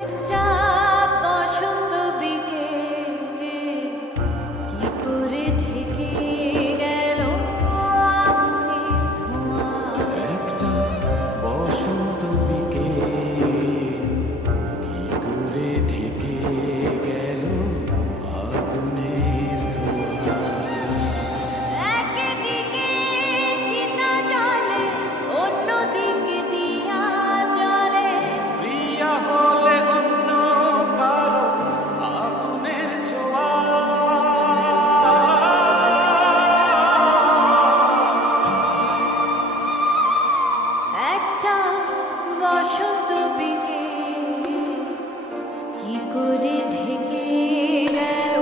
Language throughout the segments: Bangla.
একটা বসন্ত বিকেল কি করে ঢেকে গেল আগুনের ধোঁয়া। একটা বসন্ত বিকেল কি করে ঢেকে গেল আগুনের ধোঁয়া। একদিকে চিতা জ্বলে, অন্যদিকে দিয়া জ্বলে। প্রিয়া হলে অন্য কারো আগুনের ছোঁয়া। একটা বসন্ত বিকেল কি করে ঢেকে গেল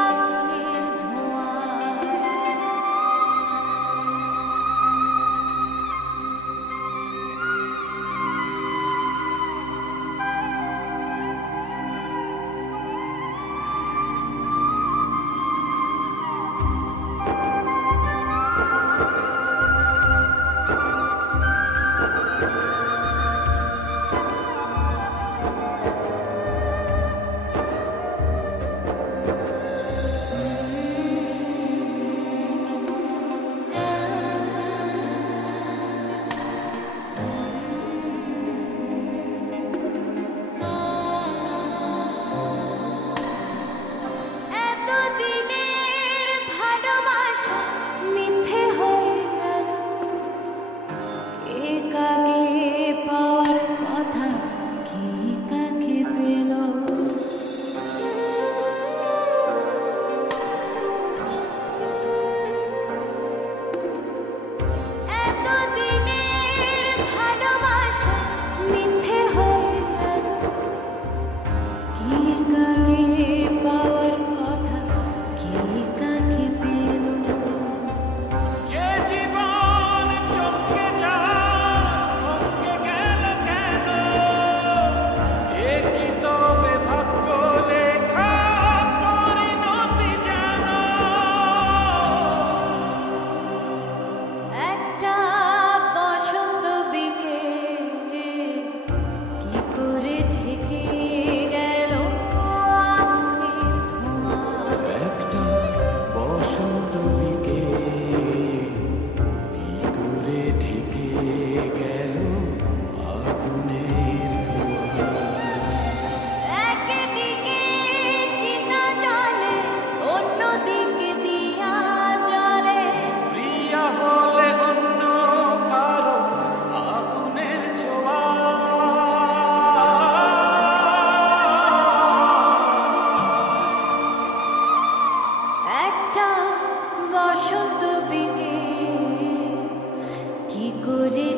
আগুনের ধোঁয়া। এতদিনের ভালোবাসা মিথ্যে হয়ে গেল। কে কাকে পাওয়ার কথা, কে কাকে পেল। এতদিনের ভালোবাসা মিথ্যে হয়ে গেল। কে কাকে পাওয়ার কথা, কে কাকে পেল। যে জীবন চমকে যায় থমকে গেল কেন? এ কি তবে ভাগ্য লেখা পরিণতি যেন? একটা বসন্ত বিকেল কি করে ঢেকে গেল আগুনের ধোঁয়া। একটা বসন্ত বিকেল কি করে ঢেকে গেল আগুনের ধোঁয়া। একদিকে চিতা জ্বলে, অন্যদিকে দিয়া জ্বলে। প্রিয়া হলে অন্য কারো আগুনের ছোঁয়া। একটা বসন্ত বিকেল কি করে